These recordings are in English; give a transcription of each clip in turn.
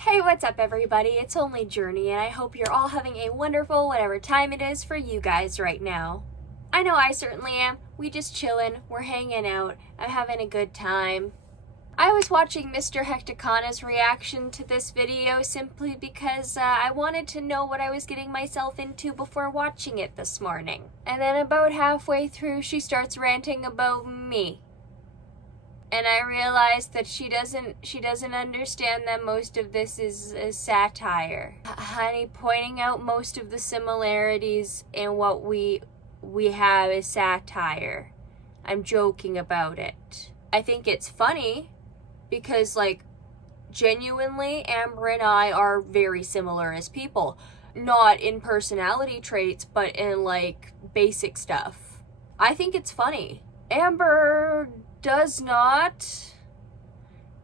Hey, what's up everybody? It's only Journey and I hope you're all having a wonderful whatever time it is for you guys right now. I know I certainly am. We just chillin', we're hanging out, I'm having a good time. I was watching Mr. Hecticana's reaction to this video simply because I wanted to know what I was getting myself into before watching it this morning. And then about halfway through she starts ranting about me. And I realized that she doesn't understand that most of this is satire. Honey, pointing out most of the similarities in what we have is satire. I'm joking about it. I think it's funny because, like, genuinely, Amber and I are very similar as people. Not in personality traits, but in, like, basic stuff. I think it's funny. Amber does not,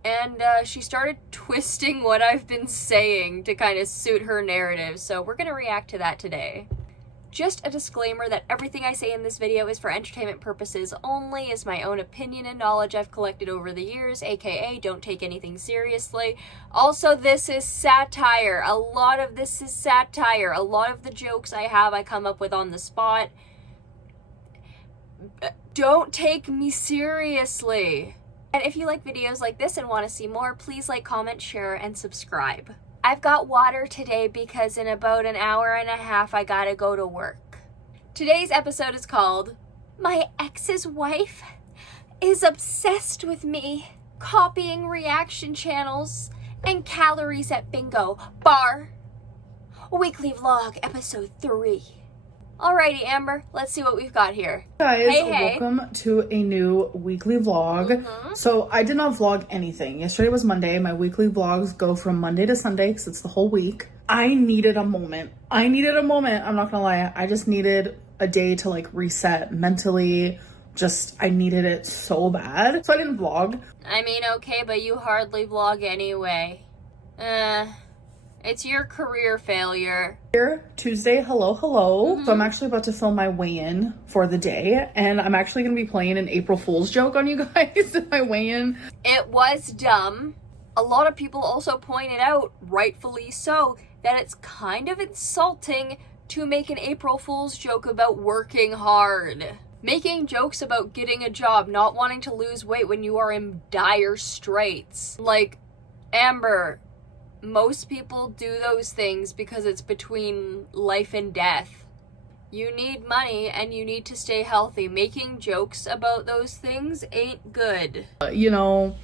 and she started twisting what I've been saying to kind of suit her narrative, so we're gonna react to that today. Just a disclaimer that everything I say in this video is for entertainment purposes only, is my own opinion and knowledge I've collected over the years, aka don't take anything seriously. Also, this is satire. A lot of this is satire. A lot of the jokes I come up with on the spot. Don't take me seriously. And if you like videos like this and want to see more, please like, comment, share, and subscribe. I've got water today because in about an hour and a half I gotta go to work. Today's episode is called My Ex's Wife is Obsessed with Me, Copying Reaction Channels and Calories at Bingo Bar. Weekly Vlog Episode 3. Alrighty, Amber, let's see what we've got here. Guys, hey. Welcome to a new weekly vlog. So I did not vlog anything. Yesterday was Monday. My weekly vlogs go from Monday to Sunday because it's the whole week. I needed a moment. I'm not gonna lie. I just needed a day to like reset mentally. I needed it so bad. So I didn't vlog. I mean, okay, but you hardly vlog anyway. It's your career failure. Here, Tuesday, hello. So I'm actually about to film my weigh-in for the day, and I'm actually gonna be playing an April Fool's joke on you guys in my weigh-in. It was dumb. A lot of people also pointed out, rightfully so, that it's kind of insulting to make an April Fool's joke about working hard. Making jokes about getting a job, not wanting to lose weight when you are in dire straits. Like, Amber, most people do those things because it's between life and death. You need money and you need to stay healthy. Making jokes about those things ain't good. You know,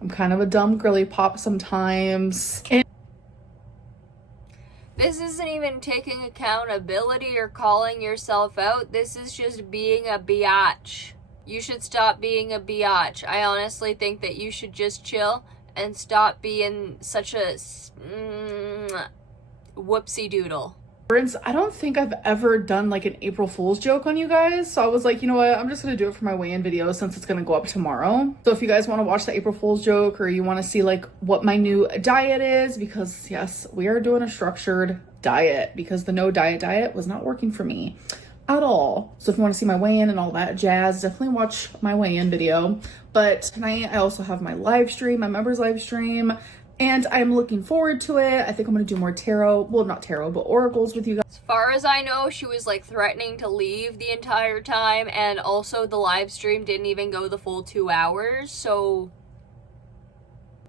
I'm kind of a dumb girly pop sometimes. This isn't even taking accountability or calling yourself out. This is just being a biatch. You should stop being a biatch. I honestly think that you should just chill and stop being such a whoopsie doodle. I don't think I've ever done like an April Fool's joke on you guys. So I was like, you know what? I'm just going to do it for my weigh-in video since it's going to go up tomorrow. So if you guys want to watch the April Fool's joke or you want to see like what my new diet is, because yes, we are doing a structured diet because the no diet was not working for me at all. So if you want to see my weigh-in and all that jazz, definitely watch my weigh-in video. But tonight I also have my live stream, my members live stream, and I'm looking forward to it. I think I'm going to do more tarot, well, not tarot, but oracles with you guys. As far as I know, she was like threatening to leave the entire time, and also the live stream didn't even go the full 2 hours, so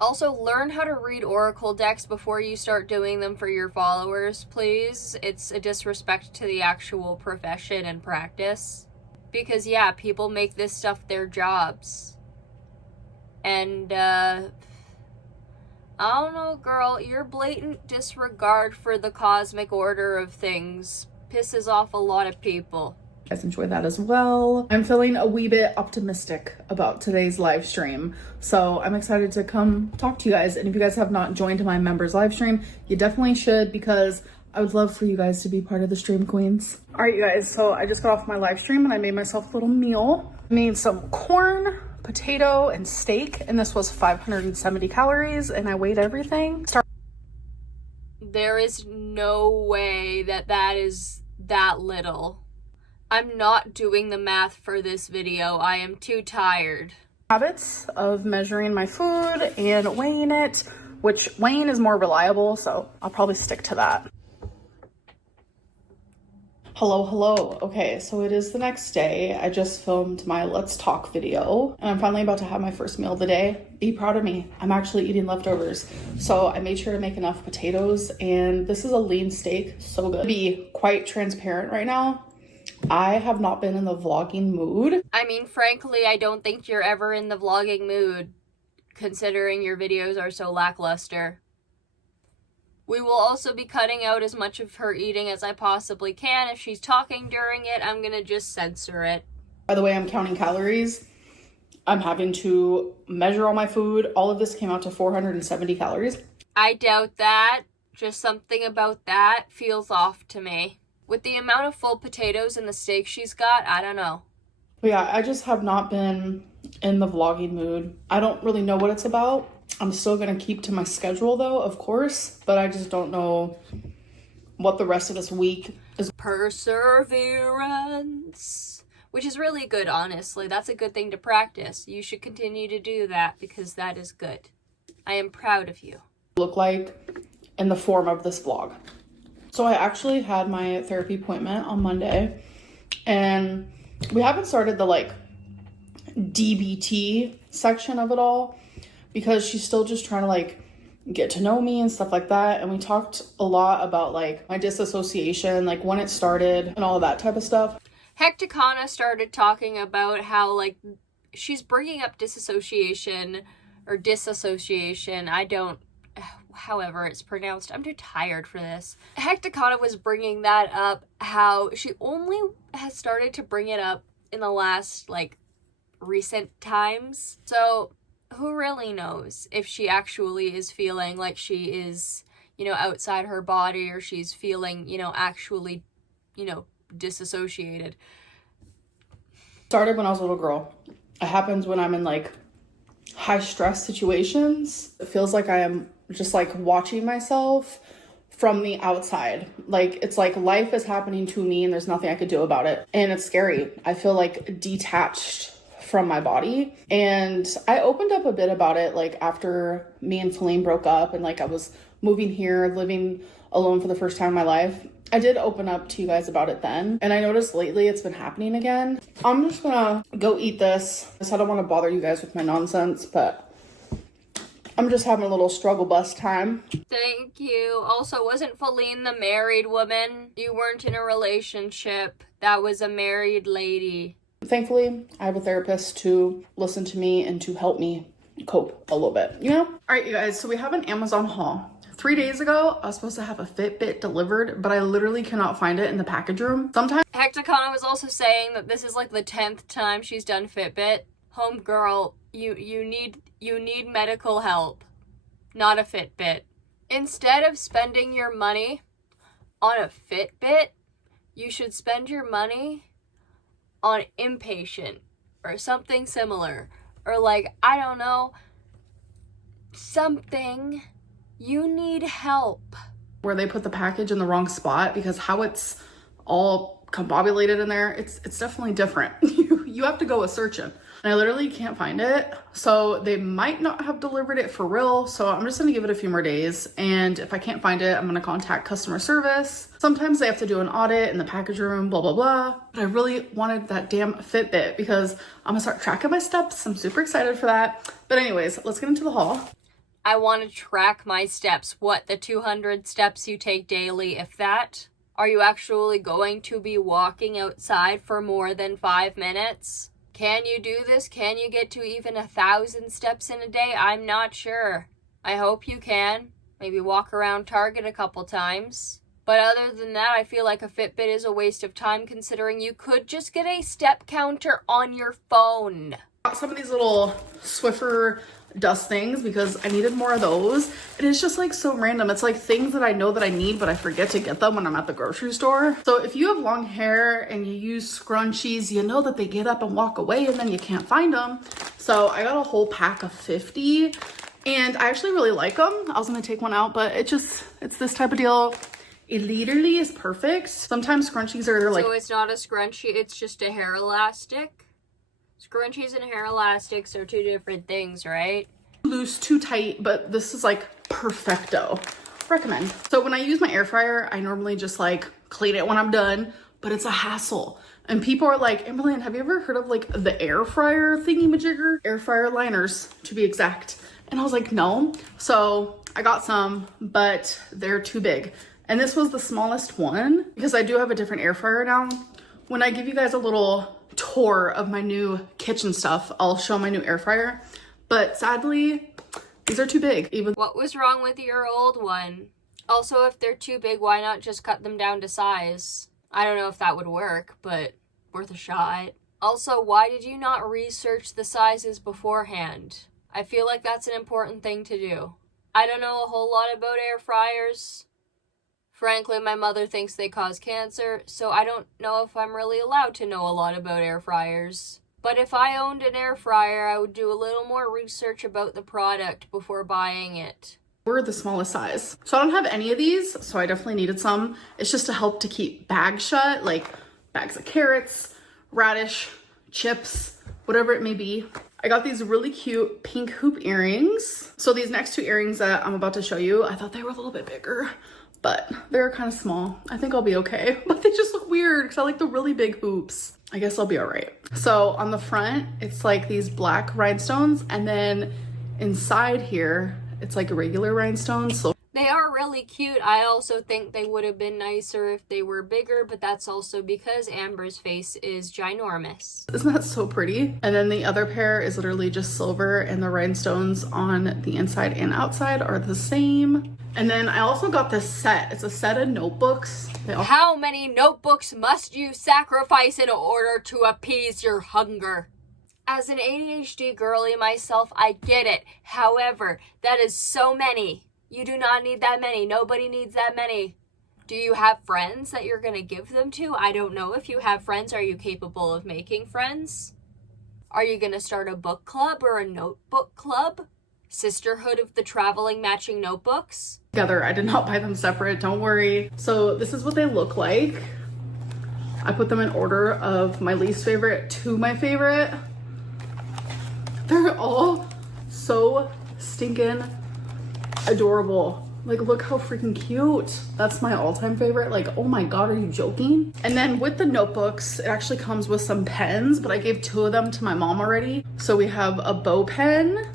also learn how to read oracle decks before you start doing them for your followers, please. It's a disrespect to the actual profession and practice. Because yeah, people make this stuff their jobs. And I don't know, girl, your blatant disregard for the cosmic order of things pisses off a lot of people. You guys enjoy that as well. I'm feeling a wee bit optimistic about today's live stream, so I'm excited to come talk to you guys. And if you guys have not joined my members live stream, you definitely should, because I would love for you guys to be part of the stream queens. All right, you guys, so I just got off my live stream and I made myself a little meal. I made some corn, potato, and steak, and this was 570 calories, and I weighed everything. There is no way that is that little. I'm not doing the math for this video. I am too tired. Habits of measuring my food and weighing it which Wayne is more reliable, so I'll probably stick to that. Hello. Okay, so it is the next day. I just filmed my Let's Talk video, and I'm finally about to have my first meal of the day. Be proud of me. I'm actually eating leftovers. So I made sure to make enough potatoes, and this is a lean steak, so good. To be quite transparent right now, I have not been in the vlogging mood. I mean, frankly, I don't think you're ever in the vlogging mood, considering your videos are so lackluster. We will also be cutting out as much of her eating as I possibly can. If she's talking during it, I'm gonna just censor it. By the way, I'm counting calories. I'm having to measure all my food. All of this came out to 470 calories. I doubt that. Just something about that feels off to me. With the amount of full potatoes and the steak she's got, I don't know. But yeah, I just have not been in the vlogging mood. I don't really know what it's about. I'm still gonna keep to my schedule though, of course, but I just don't know what the rest of this week is. Perseverance, which is really good, honestly. That's a good thing to practice. You should continue to do that because that is good. I am proud of you. Look like in the form of this vlog. So I actually had my therapy appointment on Monday, and we haven't started the like DBT section of it all because she's still just trying to like get to know me and stuff like that. And we talked a lot about like my disassociation, like when it started and all of that type of stuff. Hecticana started talking about how like she's bringing up disassociation or disassociation. However it's pronounced. I'm too tired for this. Hecticana was bringing that up, how she only has started to bring it up in the last like recent times. So who really knows if she actually is feeling like she is, outside her body, or she's feeling, actually, disassociated. Started when I was a little girl. It happens when I'm in like high stress situations. It feels like I am just like watching myself from the outside. Like it's like life is happening to me and there's nothing I could do about it. And it's scary. I feel like detached from my body. And I opened up a bit about it like after me and Feline broke up and like I was moving here, living alone for the first time in my life. I did open up to you guys about it then. And I noticed lately it's been happening again. I'm just gonna go eat this. I don't want to bother you guys with my nonsense, but I'm just having a little struggle bus time. Thank you. Also, wasn't Feline the married woman? You weren't in a relationship. That was a married lady. Thankfully, I have a therapist to listen to me and to help me cope a little bit, All right, you guys, so we have an Amazon haul. 3 days ago, I was supposed to have a Fitbit delivered, but I literally cannot find it in the package room. Sometimes Hecticana was also saying that this is like the 10th time she's done Fitbit. Homegirl, you need medical help, not a Fitbit. Instead of spending your money on a Fitbit, you should spend your money on Impatient or something similar, or like, I don't know, something. You need help. where they put the package in the wrong spot, because how it's all combobulated in there, it's definitely different. You have to go a searching. And I literally can't find it. So they might not have delivered it for real. So I'm just gonna give it a few more days. And if I can't find it, I'm gonna contact customer service. Sometimes they have to do an audit in the package room, blah, blah, blah. But I really wanted that damn Fitbit because I'm gonna start tracking my steps. I'm super excited for that. But anyways, let's get into the haul. I want to track my steps. What, the 200 steps you take daily, if that? Are you actually going to be walking outside for more than 5 minutes? Can you do this? Can you get to even 1,000 steps in a day? I'm not sure. I hope you can. Maybe walk around Target a couple times. But other than that, I feel like a Fitbit is a waste of time, considering you could just get a step counter on your phone. Got some of these little Swiffer dust things because I needed more of those, and it's just like so random. It's like things that I know that I need, but I forget to get them when I'm at the grocery store. So if you have long hair and you use scrunchies, you know that they get up and walk away and then you can't find them. So I got a whole pack of 50 and I actually really like them. I was gonna take one out, but it's this type of deal. It literally is perfect. Sometimes scrunchies are like, so it's not a scrunchie, it's just a hair elastic? Scrunchies and hair elastics are two different things, right? loose, too tight, but this is like perfecto. Recommend. So when I use my air fryer, I normally just like clean it when I'm done, but it's a hassle. And people are like, Amberlynn, have you ever heard of like the air fryer thingy-majigger? Air fryer liners, to be exact. And I was like, no. So I got some, but they're too big. And this was the smallest one because I do have a different air fryer now. When I give you guys a little tour of my new kitchen stuff, I'll show my new air fryer. But sadly, these are too big. What was wrong with your old one? Also, if they're too big, why not just cut them down to size? I don't know if that would work, but worth a shot. Also, why did you not research the sizes beforehand? I feel like that's an important thing to do. I don't know a whole lot about air fryers. Frankly, my mother thinks they cause cancer, so I don't know if I'm really allowed to know a lot about air fryers. But if I owned an air fryer, I would do a little more research about the product before buying it. We're the smallest size. So I don't have any of these, so I definitely needed some. It's just to help to keep bags shut, like bags of carrots, radish, chips, whatever it may be. I got these really cute pink hoop earrings. So these next two earrings that I'm about to show you, I thought they were a little bit bigger, but they're kind of small. I think I'll be okay, but they just look weird because I like the really big hoops. I guess I'll be all right. So on the front, it's like these black rhinestones, and then inside here, it's like regular rhinestones. So they are really cute. I also think they would have been nicer if they were bigger, but that's also because Amber's face is ginormous. Isn't that so pretty? And then the other pair is literally just silver, and the rhinestones on the inside and outside are the same. And then I also got this set. It's a set of notebooks. How many notebooks must you sacrifice in order to appease your hunger? As an ADHD girly myself, I get it. However, that is so many. You do not need that many. Nobody needs that many. Do you have friends that you're going to give them to? I don't know if you have friends. Are you capable of making friends? Are you going to start a book club or a notebook club? Sisterhood of the Traveling Matching Notebooks? Together. I did not buy them separate. Don't worry. So this is what they look like. I put them in order of my least favorite to my favorite. They're all so stinking adorable. Like, look how freaking cute. That's my all-time favorite. Like, oh my god, are you joking? And then with the notebooks, it actually comes with some pens, but I gave 2 of them to my mom already. So we have a bow pen.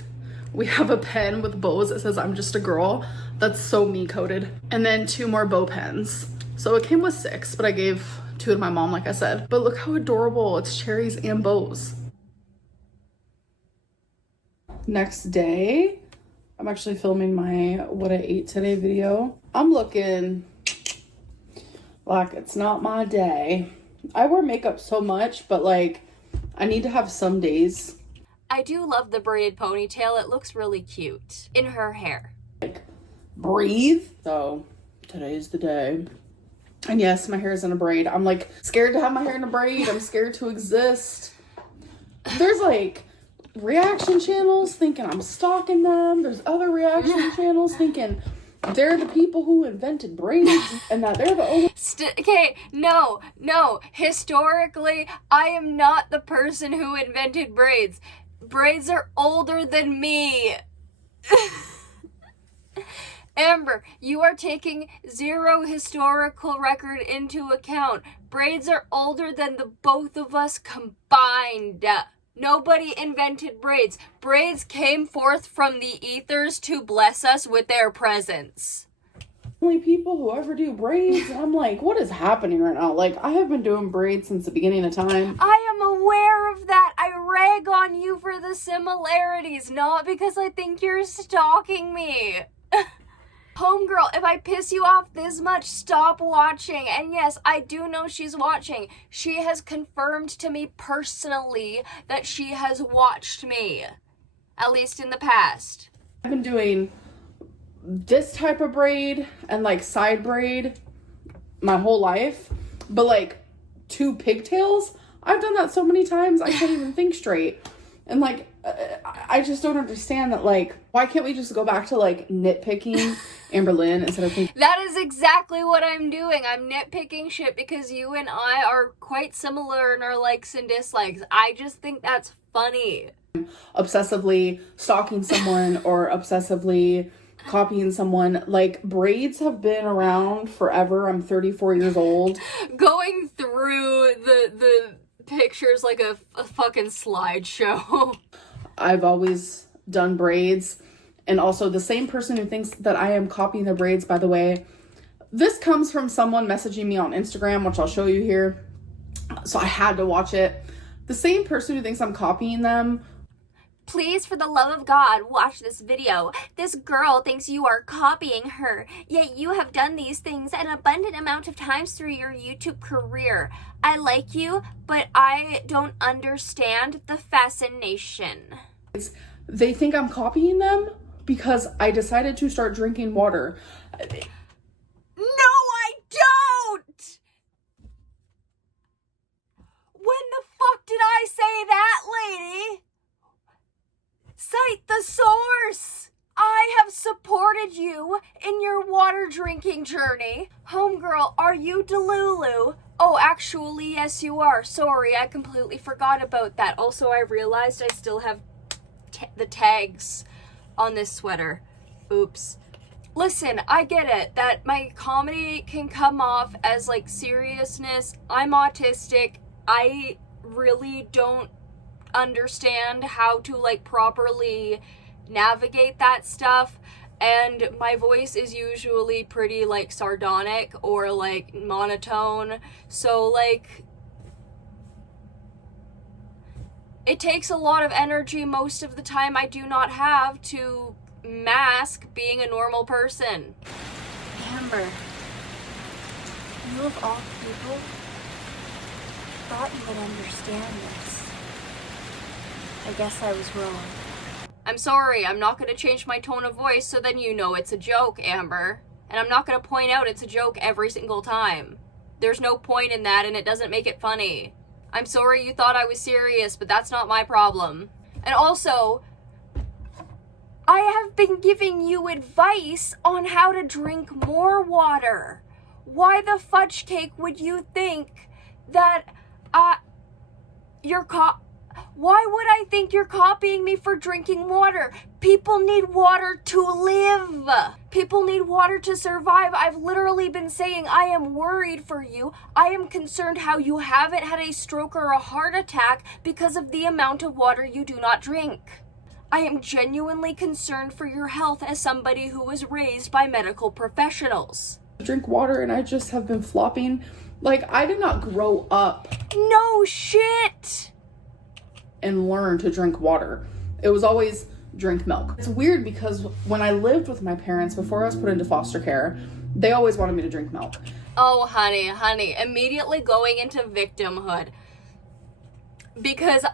We have a pen with bows that says I'm just a girl. That's so me coded. And then 2 more bow pens. So it came with 6, but I gave 2 to my mom, like I said. But look how adorable. It's cherries and bows. Next day, I'm actually filming my what I ate today video. I'm looking like it's not my day. I wear makeup so much, but like I need to have some days. I do love the braided ponytail. It looks really cute in her hair. Like, breathe. So today's the day. And yes, my hair is in a braid. I'm like scared to have my hair in a braid. I'm scared to exist. There's like reaction channels thinking I'm stalking them. There's other reaction channels thinking they're the people who invented braids and that they're the only. Okay, no. Historically, I am not the person who invented braids. Braids are older than me. Amber, you are taking zero historical record into account. Braids are older than the both of us combined. Nobody invented braids. Braids came forth from the ethers to bless us with their presence. Only people who ever do braids. And I'm like, what is happening right now? Like, I have been doing braids since the beginning of time. I am aware of that. I rag on you for the similarities, not because I think you're stalking me. Homegirl, if I piss you off this much, stop watching. And yes, I do know she's watching. She has confirmed to me personally that she has watched me. At least in the past. I've been doing this type of braid and like side braid my whole life. But like 2 pigtails, I've done that so many times I can't even think straight. And like, I just don't understand that, like, why can't we just go back to like nitpicking Amberlynn instead of thinking. That is exactly what I'm doing. I'm nitpicking shit because you and I are quite similar in our likes and dislikes. I just think that's funny. Obsessively stalking someone or obsessively copying someone. Like, braids have been around forever. I'm 34 years old. Going through the pictures like a fucking slideshow. I've always done braids. And also, the same person who thinks that I am copying the braids, by the way, this comes from someone messaging me on Instagram, which I'll show you here. So I had to watch it. The same person who thinks I'm copying them. Please, for the love of God, watch this video. This girl thinks you are copying her, yet you have done these things an abundant amount of times through your YouTube career. I like you, but I don't understand the fascination. They think I'm copying them because I decided to start drinking water. No, I don't! When the fuck did I say that, lady? Cite the source! I have supported you in your water drinking journey. Homegirl, are you Delulu? Oh, actually, yes you are. Sorry, I completely forgot about that. Also, I realized I still have the tags on this sweater. Oops. Listen, I get it that my comedy can come off as like seriousness. I'm autistic. I really don't understand how to like properly navigate that stuff, and my voice is usually pretty like sardonic or like monotone, so like it takes a lot of energy most of the time I do not have to mask being a normal person. Amber, you of all people thought you would understand this. I guess I was wrong. I'm sorry, I'm not going to change my tone of voice so then you know it's a joke, Amber. And I'm not going to point out it's a joke every single time. There's no point in that and it doesn't make it funny. I'm sorry you thought I was serious, but that's not my problem. And also, I have been giving you advice on how to drink more water. Why the fudge cake would you think that why would I think you're copying me for drinking water? People need water to live. People need water to survive. I've literally been saying I am worried for you. I am concerned how you haven't had a stroke or a heart attack because of the amount of water you do not drink. I am genuinely concerned for your health as somebody who was raised by medical professionals. Drink water and I just have been flopping. Like, I did not grow up. No shit! And learn to drink water. It was always drink milk. It's weird because when I lived with my parents before I was put into foster care, they always wanted me to drink milk. Oh, honey, immediately going into victimhood. Because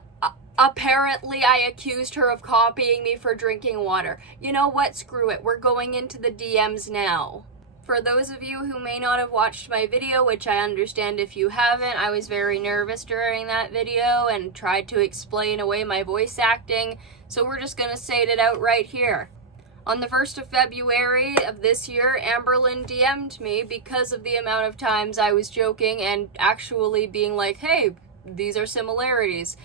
apparently I accused her of copying me for drinking water. You know what? Screw it. We're going into the DMs now. For those of you who may not have watched my video, which I understand if you haven't, I was very nervous during that video and tried to explain away my voice acting, so we're just gonna say it out right here. On the 1st of February of this year, Amberlyn DM'd me because of the amount of times I was joking and actually being like, hey, these are similarities.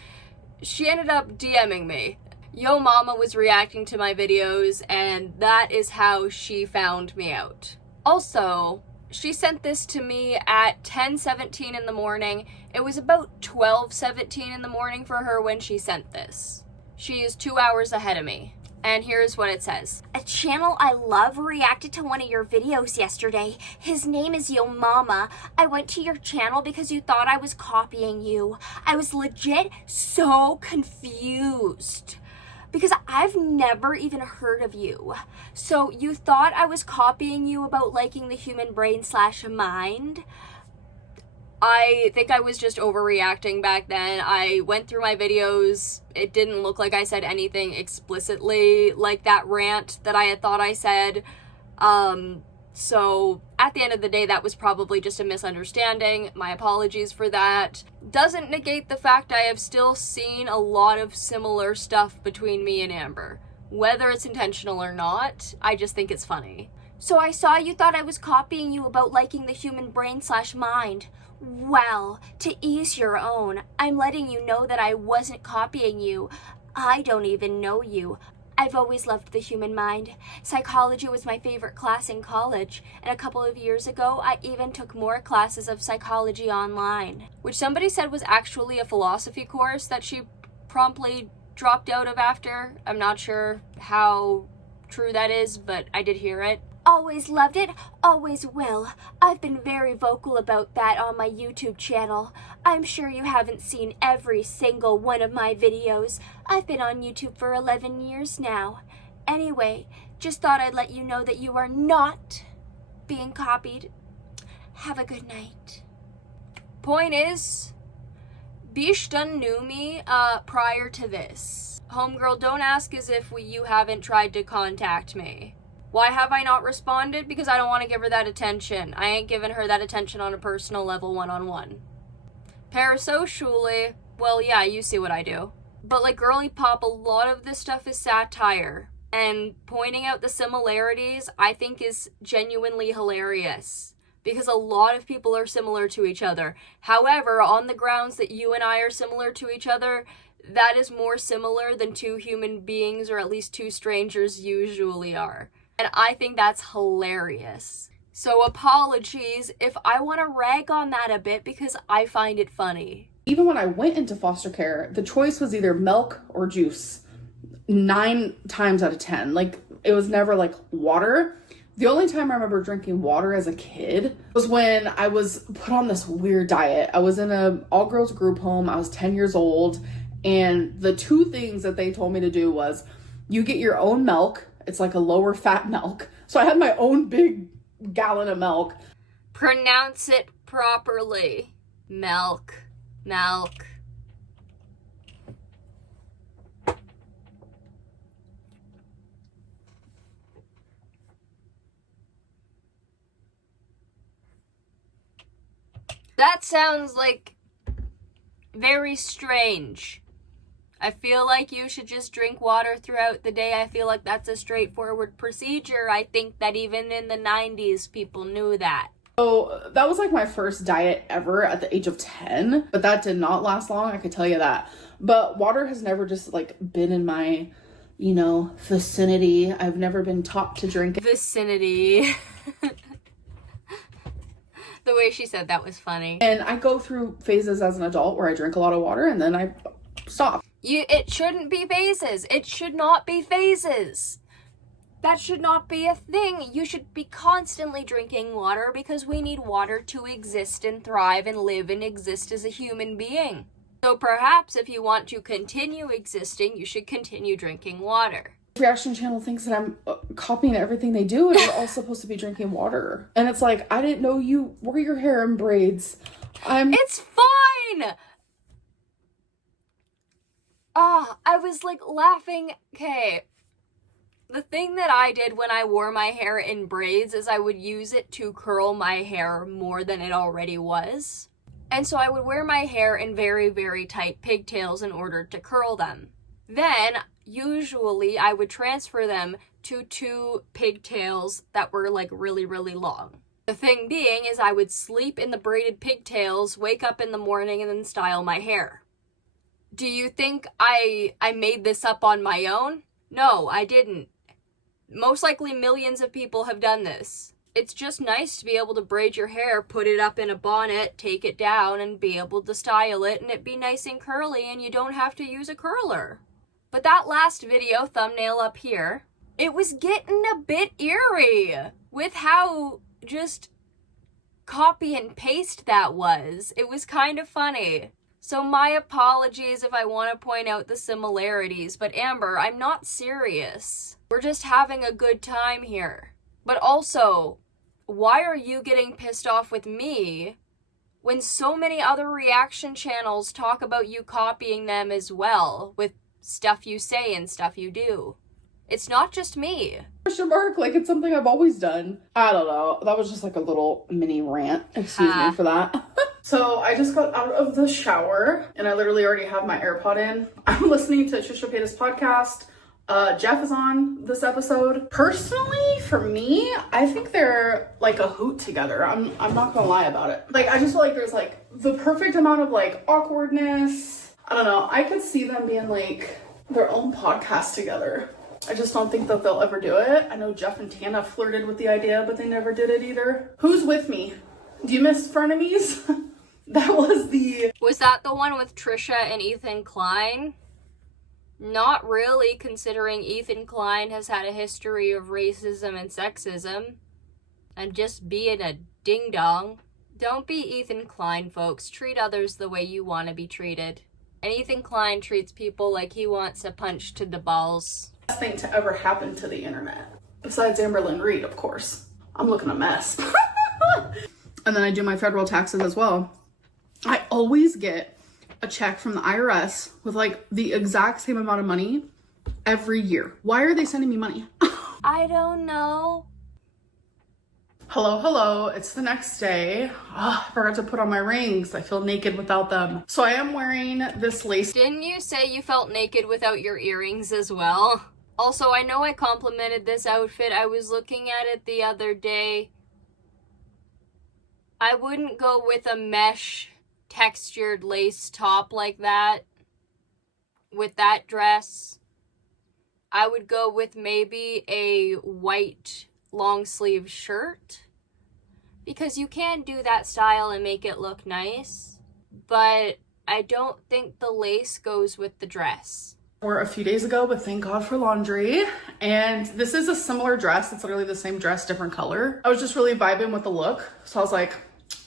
She ended up DMing me. Yo Mama was reacting to my videos, and that is how she found me out. Also, she sent this to me at 10:17 in the morning. It was about 12:17 in the morning for her when she sent this. She is 2 hours ahead of me. And here's what it says. A channel I love reacted to one of your videos yesterday. His name is Yo Mama. I went to your channel because you thought I was copying you. I was legit so confused, because I've never even heard of you. So you thought I was copying you about liking the human brain / mind? I think I was just overreacting back then. I went through my videos. It didn't look like I said anything explicitly like that rant that I had thought I said. So at the end of the day, that was probably just a misunderstanding. My apologies for that. Doesn't negate the fact I have still seen a lot of similar stuff between me and Amber. Whether it's intentional or not, I just think it's funny. So I saw you thought I was copying you about liking the human brain / mind. Well, to ease your own, I'm letting you know that I wasn't copying you. I don't even know you. I've always loved the human mind. Psychology was my favorite class in college, and a couple of years ago, I even took more classes of psychology online, which somebody said was actually a philosophy course that she promptly dropped out of after. I'm not sure how true that is, but I did hear it. Always loved it, always will. I've been very vocal about that on my YouTube channel. I'm sure you haven't seen every single one of my videos. I've been on YouTube for 11 years now. Anyway, just thought I'd let you know that you are not being copied. Have a good night. Point is, Bish done knew me prior to this. Homegirl, don't ask as if you haven't tried to contact me. Why have I not responded? Because I don't want to give her that attention. I ain't giving her that attention on a personal level one-on-one. Parasocially, well, yeah, you see what I do. But like girly pop, a lot of this stuff is satire. And pointing out the similarities, I think, is genuinely hilarious. Because a lot of people are similar to each other. However, on the grounds that you and I are similar to each other, that is more similar than two human beings, or at least two strangers usually are. And I think that's hilarious. So apologies if I want to rag on that a bit because I find it funny. Even when I went into foster care, the choice was either milk or juice. 9 times out of 10. Like, it was never like water. The only time I remember drinking water as a kid was when I was put on this weird diet. I was in an all-girls group home. I was 10 years old. And the 2 things that they told me to do was you get your own milk. It's like a lower fat milk. So I had my own big gallon of milk. Pronounce it properly. Milk. Milk. That sounds like very strange. I feel like you should just drink water throughout the day. I feel like that's a straightforward procedure. I think that even in the 90s, people knew that. So that was like my first diet ever at the age of 10, but that did not last long, I could tell you that. But water has never just like been in my, vicinity. I've never been taught to drink it. Vicinity. The way she said that was funny. And I go through phases as an adult where I drink a lot of water and then I stop. It shouldn't be phases. It should not be phases. That should not be a thing. You should be constantly drinking water because we need water to exist and thrive and live and exist as a human being. So perhaps if you want to continue existing, you should continue drinking water. Reaction channel thinks that I'm copying everything they do and we're all supposed to be drinking water. And it's like, I didn't know you wore your hair in braids. It's fine! I was like laughing. Okay. The thing that I did when I wore my hair in braids is I would use it to curl my hair more than it already was. And so I would wear my hair in very, very tight pigtails in order to curl them. Then, usually, I would transfer them to 2 pigtails that were like really, really long. The thing being is I would sleep in the braided pigtails, wake up in the morning, and then style my hair. Do you think I made this up on my own? No, I didn't. Most likely millions of people have done this. It's just nice to be able to braid your hair, put it up in a bonnet, take it down, and be able to style it, and it be nice and curly, and you don't have to use a curler. But that last video thumbnail up here, it was getting a bit eerie with how just copy and paste that was. It was kind of funny. So my apologies if I want to point out the similarities, but Amber, I'm not serious. We're just having a good time here. But also, why are you getting pissed off with me when so many other reaction channels talk about you copying them as well with stuff you say and stuff you do? It's not just me. Question mark, like it's something I've always done. I don't know. That was just like a little mini rant. Excuse me for that. So I just got out of the shower and I literally already have my AirPod in. I'm listening to Shisha Peta's podcast. Jeff is on this episode. Personally, for me, I think they're like a hoot together. I'm not gonna lie about it. Like, I just feel like there's like the perfect amount of like awkwardness. I don't know. I could see them being like their own podcast together. I just don't think that they'll ever do it. I know Jeff and Tana flirted with the idea, but they never did it either. Who's with me? Do you miss frenemies? Was that the one with Trisha and Ethan Klein? Not really, considering Ethan Klein has had a history of racism and sexism. And just being a ding-dong. Don't be Ethan Klein, folks. Treat others the way you want to be treated. And Ethan Klein treats people like he wants a punch to the balls. Best thing to ever happen to the internet. Besides Amberlynn Reed, of course. I'm looking a mess. And then I do my federal taxes as well. I always get a check from the IRS with like the exact same amount of money every year. Why are they sending me money? I don't know. Hello, it's the next day. I forgot to put on my rings. I feel naked without them. So I am wearing this lace. Didn't you say you felt naked without your earrings as well? Also, I know I complimented this outfit. I was looking at it the other day. I wouldn't go with a mesh textured lace top like that with that dress. I would go with maybe a white long sleeve shirt, because you can do that style and make it look nice, but I don't think the lace goes with the dress. Or a few days ago, but thank God for laundry. And this is a similar dress. It's literally the same dress, different color. I was just really vibing with the look, so I was like,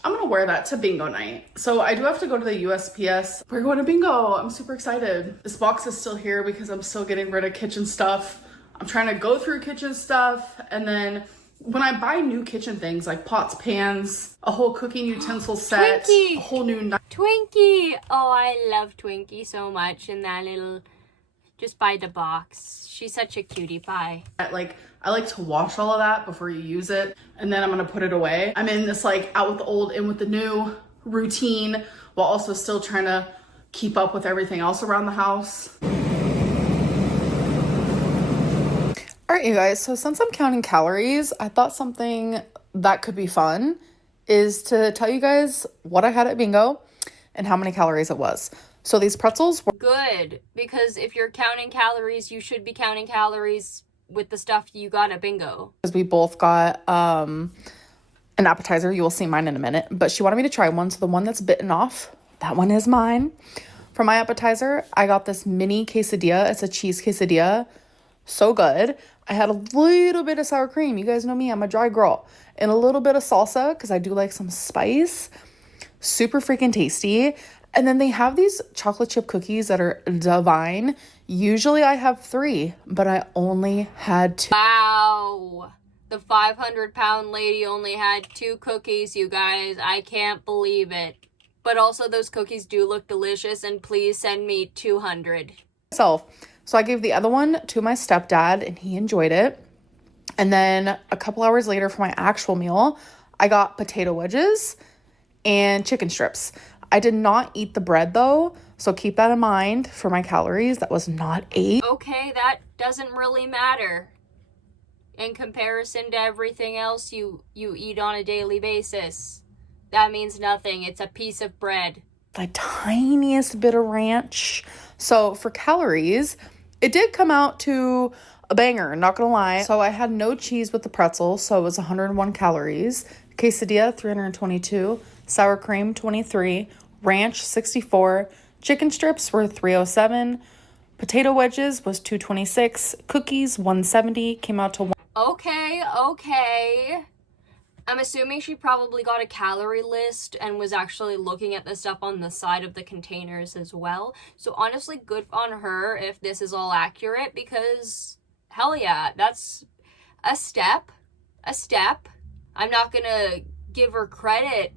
I'm gonna wear that to bingo night. So I do have to go to the USPS. We're going to bingo. I'm super excited. This box is still here because I'm still getting rid of kitchen stuff. I'm trying to go through kitchen stuff, and then when I buy new kitchen things like pots, pans, a whole cooking utensil set, Twinkie! a whole new knife. Twinkie! Oh, I love Twinkie so much in that little, just by the box. She's such a cutie pie. Like, I like to wash all of that before you use it, and then I'm gonna put it away. I'm in this like out with the old, in with the new routine, while also still trying to keep up with everything else around the house. All right, you guys, so since I'm counting calories, I thought something that could be fun is to tell you guys what I had at bingo and how many calories it was. So these pretzels were good, because if you're counting calories, you should be counting calories with the stuff you got at bingo. Because we both got an appetizer. You will see mine in a minute, but she wanted me to try one. So the one that's bitten off, that one is mine. For my appetizer, I got this mini quesadilla. It's a cheese quesadilla. So good. I had a little bit of sour cream. You guys know me, I'm a dry girl. And a little bit of salsa, because I do like some spice. Super freaking tasty. And then they have these chocolate chip cookies that are divine. Usually I have 3, but I only had 2. Wow. The 500-pound lady only had 2 cookies, you guys. I can't believe it. But also, those cookies do look delicious, and please send me 200. So I gave the other one to my stepdad, and he enjoyed it. And then a couple hours later for my actual meal, I got potato wedges and chicken strips. I did not eat the bread though, so keep that in mind for my calories. That was not 8. Okay, that doesn't really matter in comparison to everything else you eat on a daily basis. That means nothing. It's a piece of bread. The tiniest bit of ranch. So for calories, it did come out to a banger, not gonna lie. So I had no cheese with the pretzel, so it was 101 calories. Quesadilla, 322. Sour cream, 23. Ranch, 64. Chicken strips were 307. Potato wedges was 226. Cookies, 170. Came out to 1. Okay. I'm assuming she probably got a calorie list and was actually looking at the stuff on the side of the containers as well. So honestly, good on her if this is all accurate, because hell yeah, that's a step. I'm not gonna give her credit,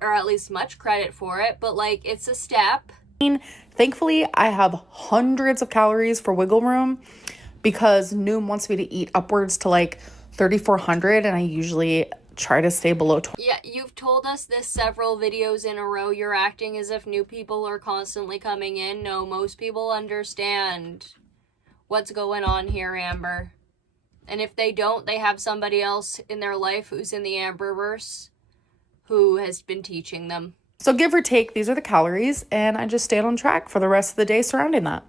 or at least much credit for it, but like, it's a step. Thankfully, I have hundreds of calories for wiggle room, because Noom wants me to eat upwards to like 3,400, and I usually try to stay below 20. Yeah, you've told us this several videos in a row. You're acting as if new people are constantly coming in. No, most people understand what's going on here, Amber. And if they don't, they have somebody else in their life who's in the Amberverse who has been teaching them. So give or take, these are the calories, and I just stayed on track for the rest of the day surrounding that.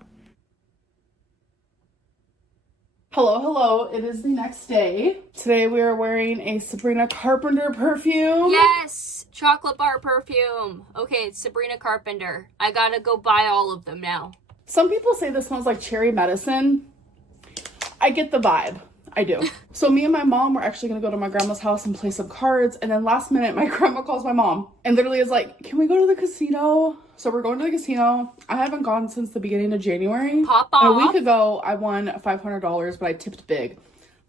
Hello, hello. It is the next day. Today we are wearing a Sabrina Carpenter perfume. Yes! Chocolate bar perfume. Okay, it's Sabrina Carpenter. I gotta go buy all of them now. Some people say this smells like cherry medicine. I get the vibe. I do. So me and my mom were actually gonna go to my grandma's house and play some cards. And then last minute, my grandma calls my mom and literally is like, can we go to the casino? So we're going to the casino. I haven't gone since the beginning of January. Pop off. And a week ago, I won $500, but I tipped big.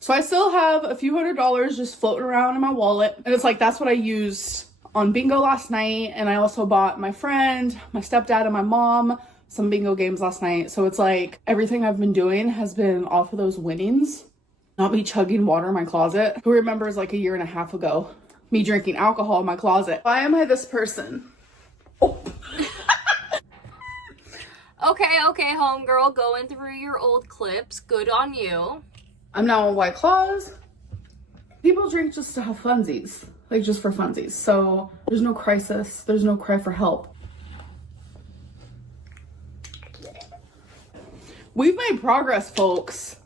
So I still have a few $100s just floating around in my wallet. And it's like, that's what I used on bingo last night. And I also bought my friend, my stepdad, and my mom some bingo games last night. So it's like everything I've been doing has been off of those winnings. Not me chugging water in my closet. Who remembers like a year and a half ago, me drinking alcohol in my closet? Why am I this person? Oh. Okay, homegirl, going through your old clips. Good on you. I'm now on White Claws. People drink just to have funsies, like just for funsies. So there's no crisis. There's no cry for help. We've made progress, folks.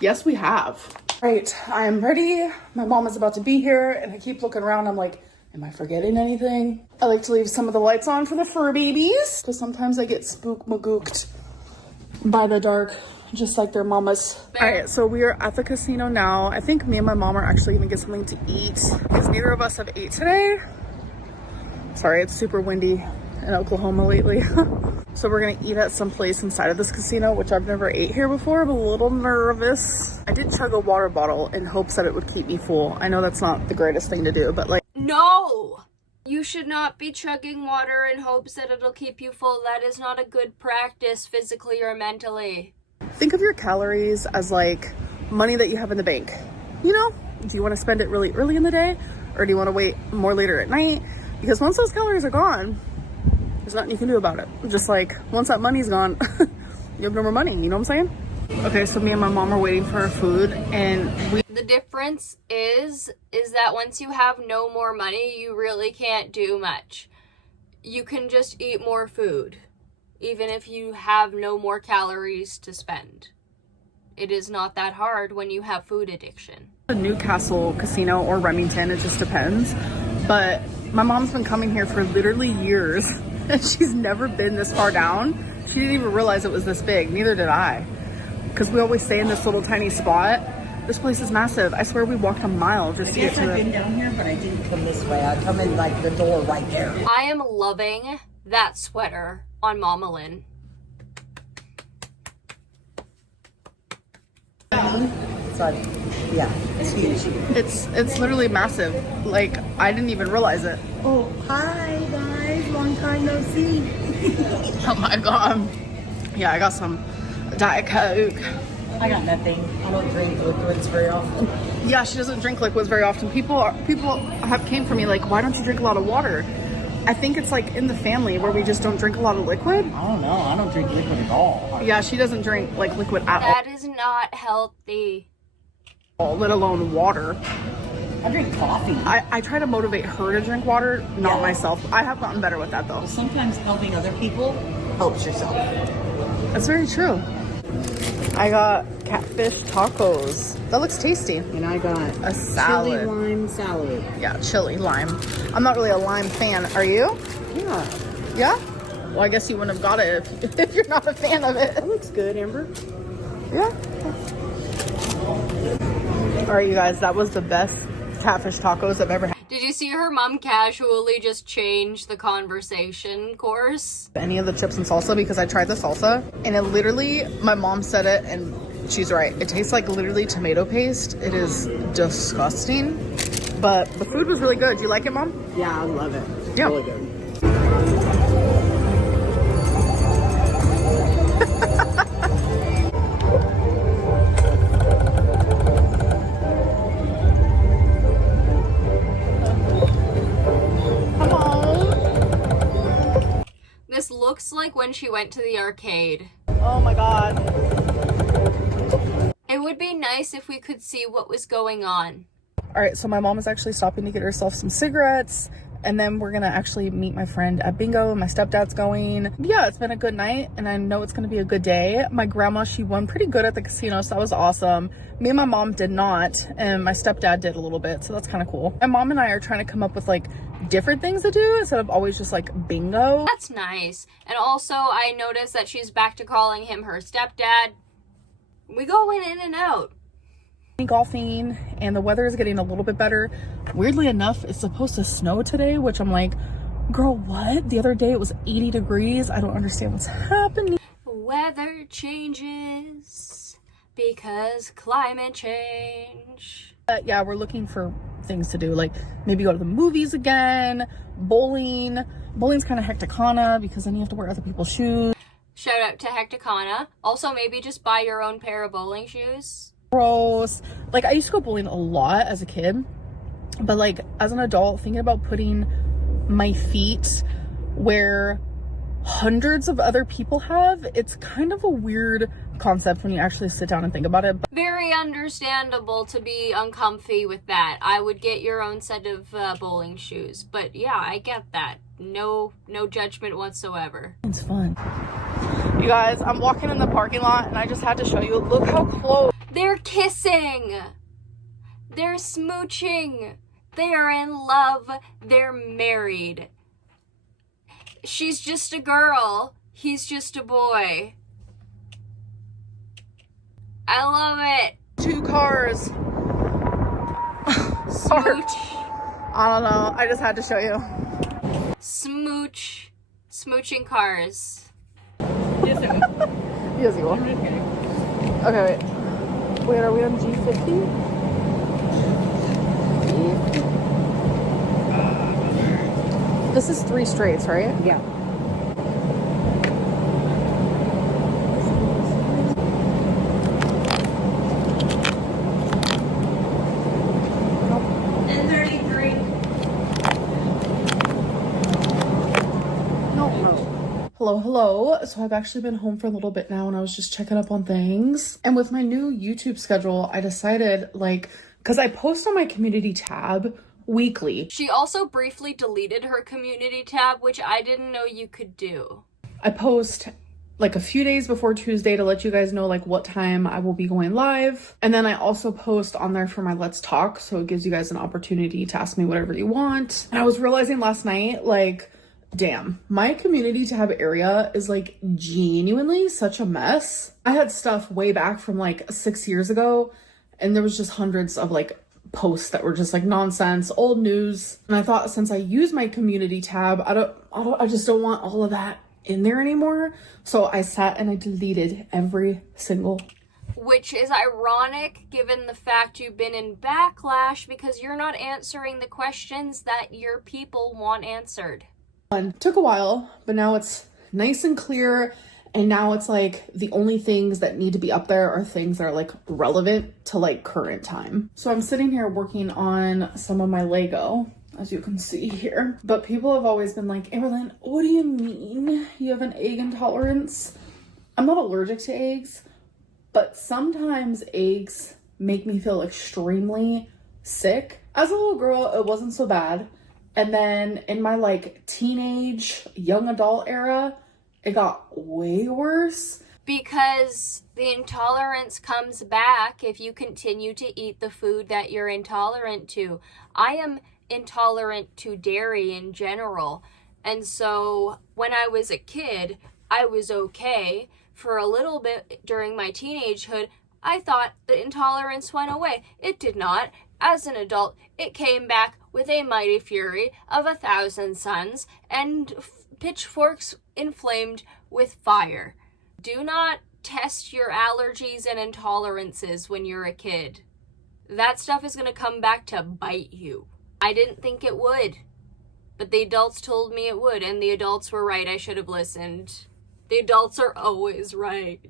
Yes, we have. Right, I'm ready. My mom is about to be here and I keep looking around. I'm like, am I forgetting anything? I like to leave some of the lights on for the fur babies because sometimes I get spook-magooked by the dark, just like their mamas. All right, so we are at the casino now. I think me and my mom are actually gonna get something to eat because neither of us have ate today. Sorry, it's super windy in Oklahoma lately. So we're gonna eat at some place inside of this casino, which I've never ate here before. I'm a little nervous. I did chug a water bottle in hopes that it would keep me full. I know that's not the greatest thing to do, but like, No! You should not be chugging water in hopes that it'll keep you full. That is not a good practice physically or mentally. think of your calories as like money that you have in the bank. You know, do you want to spend it really early in the day or do you want to wait more later at night? Because once those calories are gone, there's nothing you can do about it. Just like once that money's gone, you have no more money, you know what I'm saying? Okay, so me and my mom are waiting for our food and The difference is that once you have no more money, you really can't do much. You can just eat more food, even if you have no more calories to spend. It is not that hard when you have food addiction. the Newcastle casino or Remington, it just depends. But my mom's been coming here for literally years and she's never been this far down. She didn't even realize it was this big, neither did I. Because we always stay in this little tiny spot. This place is massive. I swear we walked a mile just to get to I've been down here, but I didn't come this way. I come in like the door right there. I am loving that sweater on Mama Lynn. So, yeah, it's huge. It's literally massive. Like, I didn't even realize it. Oh, hi guys, long time no see. Oh my God. Yeah, I got some Diet Coke. I got nothing. I don't drink liquids very often. Yeah, she doesn't drink liquids very often. People have came for me like, why don't you drink a lot of water? I think it's like in the family where we just don't drink a lot of liquid. I don't know. I don't drink liquid at all. Yeah, she doesn't drink like liquid at That is not healthy. all, let alone water. I drink coffee. I try to motivate her to drink water, not myself. I have gotten better with that though. Sometimes helping other people helps yourself. That's very true. I got catfish tacos. That looks tasty. And I got A salad. chili lime salad. Yeah, chili lime. I'm not really a lime fan. Are you? Yeah, Yeah? Well, I guess you wouldn't have got it if you're not a fan of it. that looks good, Amber. Yeah. All right, you guys, that was the best catfish tacos I've ever had. Did you see her mom casually just change the conversation course? Any of the chips and salsa because I tried the salsa and it literally, my mom said it and she's right. It tastes like literally tomato paste. It is disgusting, but the food was really good. Do you like it, Mom? Yeah, I love it. Yeah. Really good. Come on. This looks like when she went to the arcade. Oh my God. It would be nice if we could see what was going on. All right, so my mom is actually stopping to get herself some cigarettes and then we're gonna actually meet my friend at bingo. My stepdad's going. Yeah, it's been a good night, and I know it's gonna be a good day. My grandma, she won pretty good at the casino, so that was awesome. Me and my mom did not, and my stepdad did a little bit, so that's kind of cool. My mom and I are trying to come up with like different things to do instead of always just like bingo. That's nice. And also, I noticed that she's back to calling him her stepdad. We go in and out. Golfing, and the weather is getting a little bit better. Weirdly enough, it's supposed to snow today, which I'm like, girl, what? The other day it was 80 degrees. I don't understand what's happening. Weather changes because climate change. Yeah, we're looking for things to do, like maybe go to the movies again, bowling. Bowling's kind of hecticana because then you have to wear other people's shoes. Shout out to Hecticana. Also, maybe just buy your own pair of bowling shoes. Gross. Like, I used to go bowling a lot as a kid, but like as an adult, thinking about putting my feet where hundreds of other people have, it's kind of a weird concept when you actually sit down and think about it. Very understandable to be uncomfy with that. I would get your own set of bowling shoes, but yeah, I get that. No judgment whatsoever. It's fun. You guys, I'm walking in the parking lot and I just had to show you, look how close. They're kissing. They're smooching. They are in love. They're married. She's just a girl. He's just a boy. I love it. 2 cars. Smooch. I don't know. I just had to show you. Smooch. Smooching cars. Yes, you will. Okay, wait. Wait, are we on G50? This is 3 straights, right? Yeah. And 33. No. Hello. So I've actually been home for a little bit now and I was just checking up on things. And with my new YouTube schedule, I decided, like, because I post on my community tab weekly. She also briefly deleted her community tab, which I didn't know you could do. I post like a few days before Tuesday to let you guys know like what time I will be going live. And then I also post on there for my Let's Talk. So it gives you guys an opportunity to ask me whatever you want. And I was realizing last night, like, damn, my community tab area is like genuinely such a mess. I had stuff way back from like 6 years ago and there was just hundreds of like posts that were just like nonsense, old news. And I thought, since I use my community tab, I just don't want all of that in there anymore. So I sat and I deleted every single. Which is ironic given the fact you've been in backlash because you're not answering the questions that your people want answered. Took a while, but now it's nice and clear. And now it's like the only things that need to be up there are things that are like relevant to like current time. So I'm sitting here working on some of my Lego, as you can see here. But people have always been like, Amberlynn, what do you mean you have an egg intolerance? I'm not allergic to eggs, but sometimes eggs make me feel extremely sick. As a little girl, it wasn't so bad. And then in my like teenage, young adult era, it got way worse. Because the intolerance comes back if you continue to eat the food that you're intolerant to. I am intolerant to dairy in general. And so when I was a kid, I was okay. For a little bit during my teenagehood, I thought the intolerance went away. It did not. As an adult, it came back with a mighty fury of 1,000 suns and pitchforks inflamed with fire. Do not test your allergies and intolerances when you're a kid. That stuff is going to come back to bite you. I didn't think it would, but the adults told me it would, and the adults were right. I should have listened. The adults are always right.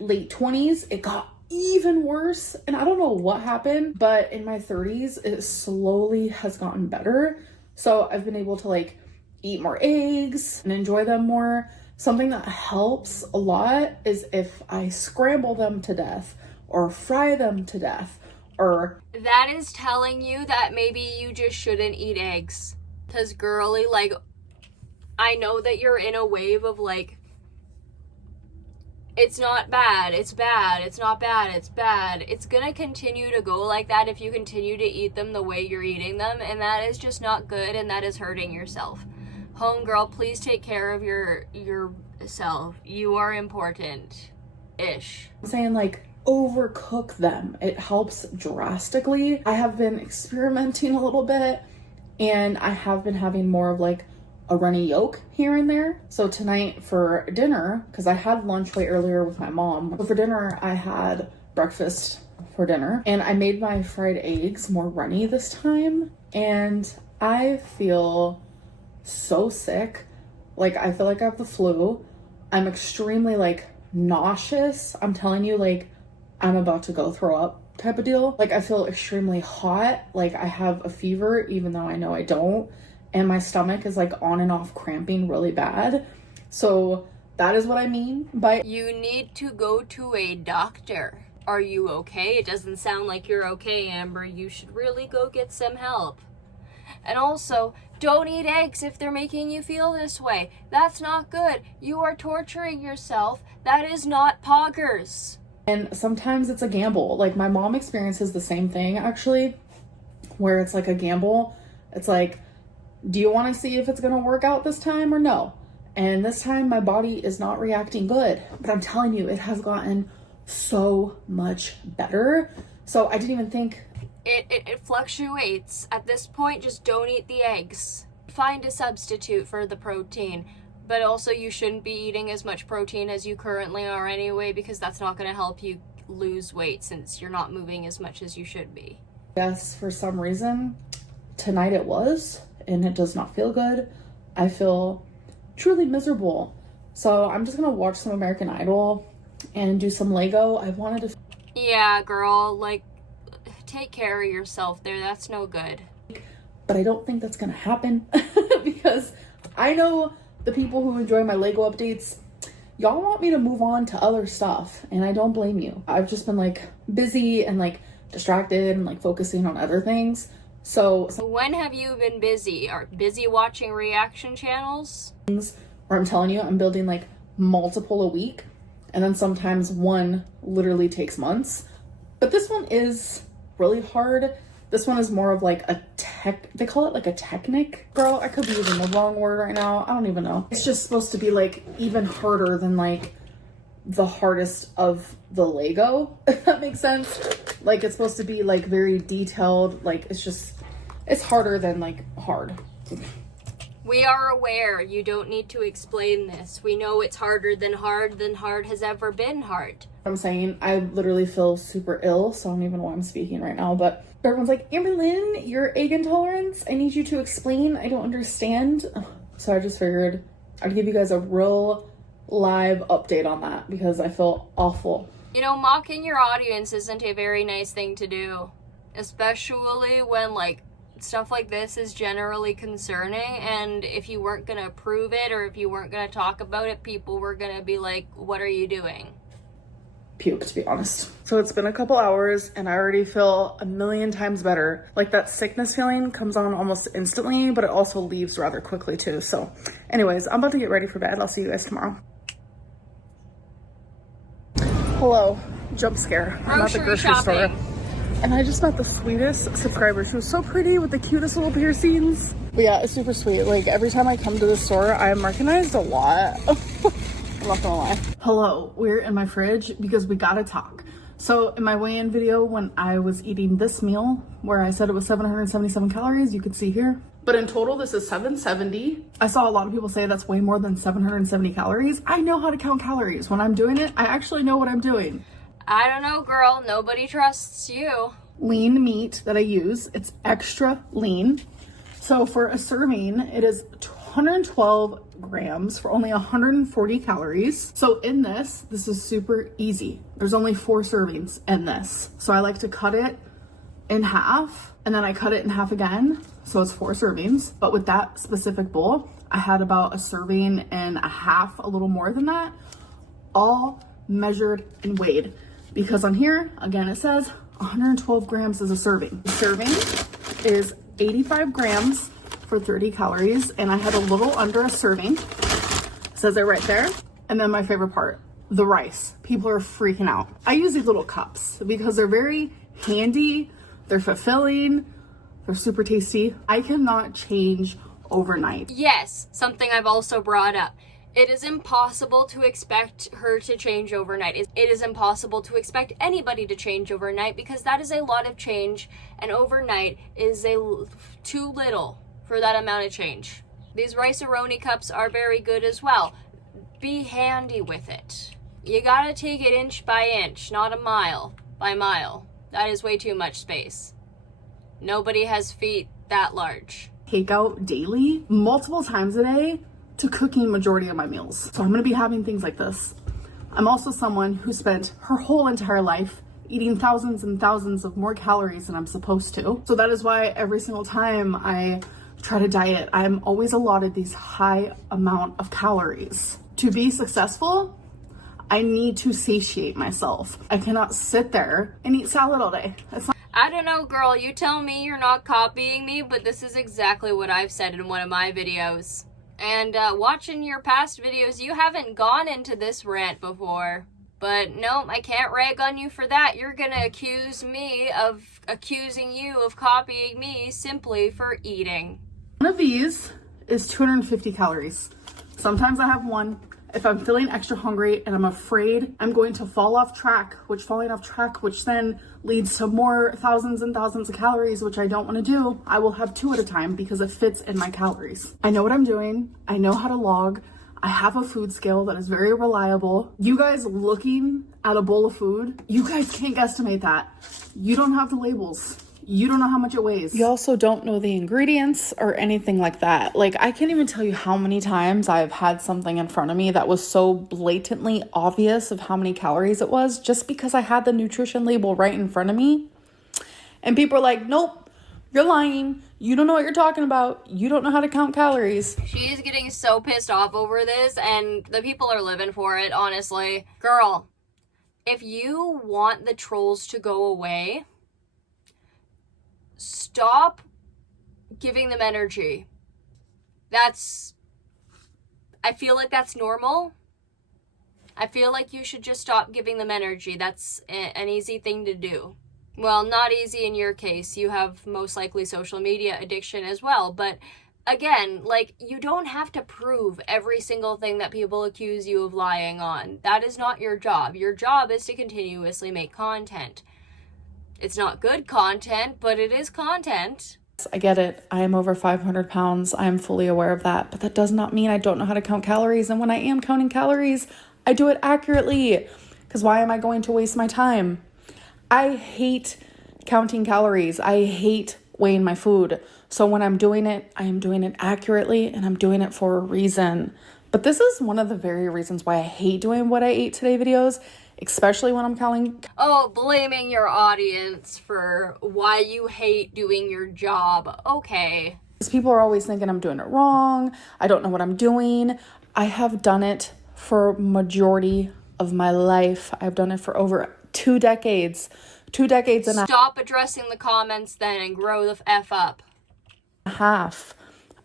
Late 20s, it got even worse, and I don't know what happened, but in my 30s, it slowly has gotten better. So I've been able to like eat more eggs and enjoy them more. Something that helps a lot is if I scramble them to death or fry them to death or... That is telling you that maybe you just shouldn't eat eggs. Because girly, like, I know that you're in a wave of like, it's not bad, it's bad, it's not bad, it's bad. It's gonna continue to go like that if you continue to eat them the way you're eating them, and that is just not good, and that is hurting yourself. Homegirl, please take care of yourself. You are important-ish. I'm saying, like, overcook them. It helps drastically. I have been experimenting a little bit, and I have been having more of like a runny yolk here and there. So tonight for dinner, because I had lunch way earlier with my mom, but for dinner I had breakfast for dinner, and I made my fried eggs more runny this time, and I feel so sick. Like, I feel like I have the flu. I'm extremely like nauseous. I'm telling you, like, I'm about to go throw up type of deal. Like, I feel extremely hot. Like, I have a fever even though I know I don't. And my stomach is like on and off cramping really bad. So that is what I mean by you need to go to a doctor. Are you okay? It doesn't sound like you're okay, Amber. You should really go get some help. And also, don't eat eggs if they're making you feel this way. That's not good. You are torturing yourself. That is not poggers. And sometimes it's a gamble. Like, my mom experiences the same thing actually, where it's like a gamble. It's like, do you want to see if it's going to work out this time or no? And this time my body is not reacting good, but I'm telling you, it has gotten so much better. So I didn't even think. It fluctuates. At this point, just don't eat the eggs. Find a substitute for the protein. But also, you shouldn't be eating as much protein as you currently are anyway, because that's not going to help you lose weight since you're not moving as much as you should be. Yes, for some reason, tonight it was, and it does not feel good. I feel truly miserable. So I'm just going to watch some American Idol and do some Lego. I wanted to... Yeah, girl, like, take care of yourself there. That's no good. But I don't think that's going to happen because I know the people who enjoy my Lego updates, y'all want me to move on to other stuff, and I don't blame you. I've just been like busy and like distracted and like focusing on other things. So when have you been busy? Are busy watching reaction channels? Where I'm telling you, I'm building like multiple a week, and then sometimes one literally takes months. But this one is really hard. This one is more of like a they call it like a technic. Girl, I could be using the wrong word right now. I don't even know. It's just supposed to be like even harder than like the hardest of the Lego, if that makes sense. Like, it's supposed to be like very detailed. Like, it's harder than like hard. We are aware. You don't need to explain this. We know it's harder than hard has ever been hard. I'm saying I literally feel super ill, so I don't even know why I'm speaking right now, but everyone's like, Amberlynn, your egg intolerance, I need you to explain. I don't understand. So I just figured I'd give you guys a real live update on that because I feel awful. You know, mocking your audience isn't a very nice thing to do, especially when like stuff like this is generally concerning, and if you weren't gonna approve it or if you weren't gonna talk about it, people were gonna be like, what are you doing? Puke, to be honest. So it's been a couple hours and I already feel a million times better. Like, that sickness feeling comes on almost instantly, but it also leaves rather quickly too. So anyways, I'm about to get ready for bed. I'll see you guys tomorrow. Hello, jump scare. I'm at the grocery store. And I just met the sweetest subscriber. She was so pretty with the cutest little piercings. But yeah, it's super sweet. Like, every time I come to the store, I'm recognized a lot. I'm not gonna lie. Hello, we're in my fridge because we gotta talk. So in my weigh-in video, when I was eating this meal, where I said it was 777 calories, you could see here. But in total, this is 770. I saw a lot of people say that's way more than 770 calories. I know how to count calories. When I'm doing it, I actually know what I'm doing. I don't know, girl. Nobody trusts you. Lean meat that I use, it's extra lean. So for a serving, it is 112 grams for only 140 calories. So in this is super easy. There's only 4 servings in this. So I like to cut it in half, and then I cut it in half again. So it's 4 servings. But with that specific bowl, I had about a serving and a half, a little more than that, all measured and weighed. Because on here, again, it says 112 grams is a serving. The serving is 85 grams for 30 calories, and I had a little under a serving. Says it right there. And then my favorite part, the rice. People are freaking out. I use these little cups because they're very handy, they're fulfilling, they're super tasty. I cannot change overnight. Yes, something I've also brought up. It is impossible to expect her to change overnight. It is impossible to expect anybody to change overnight because that is a lot of change, and overnight is too little for that amount of change. These Rice-A-Roni cups are very good as well. Be handy with it. You gotta take it inch by inch, not a mile by mile. That is way too much space. Nobody has feet that large. Takeout daily, multiple times a day, to cooking majority of my meals. So I'm gonna be having things like this. I'm also someone who spent her whole entire life eating thousands and thousands of more calories than I'm supposed to. So that is why every single time I try to diet, I'm always allotted these high amount of calories. To be successful, I need to satiate myself. I cannot sit there and eat salad all day. That's not. I don't know, girl, you tell me you're not copying me, but this is exactly what I've said in one of my videos. And watching your past videos, you haven't gone into this rant before. But no, I can't rag on you for that. You're gonna accuse me of accusing you of copying me simply for eating. One of these is 250 calories. Sometimes I have one. If I'm feeling extra hungry and I'm afraid I'm going to fall off track, which then leads to more thousands and thousands of calories, which I don't want to do, I will have 2 at a time because it fits in my calories. I know what I'm doing. I know how to log. I have a food scale that is very reliable. You guys looking at a bowl of food, you guys can't guesstimate that. You don't have the labels. You don't know how much it weighs. You also don't know the ingredients or anything like that. Like, I can't even tell you how many times I've had something in front of me that was so blatantly obvious of how many calories it was just because I had the nutrition label right in front of me. And people are like, nope, you're lying. You don't know what you're talking about. You don't know how to count calories. She is getting so pissed off over this, and the people are living for it, honestly. Girl, if you want the trolls to go away, stop giving them energy. I feel like that's normal. I feel like you should just stop giving them energy. That's an easy thing to do. Well, not easy in your case. You have most likely social media addiction as well. But again, like, you don't have to prove every single thing that people accuse you of lying on. That is not your job. Your job is to continuously make content. It's not good content, but it is content. I get it. I am over 500 pounds. I am fully aware of that. But that does not mean I don't know how to count calories. And when I am counting calories, I do it accurately. Because why am I going to waste my time? I hate counting calories. I hate weighing my food. So when I'm doing it, I am doing it accurately and I'm doing it for a reason. But this is one of the very reasons why I hate doing what I ate today videos, especially when I'm counting. Oh, blaming your audience for why you hate doing your job. Okay. People are always thinking I'm doing it wrong. I don't know what I'm doing. I have done it for majority of my life. I've done it for over 2 decades. 2 decades and Stop addressing the comments then and grow the F up. a half.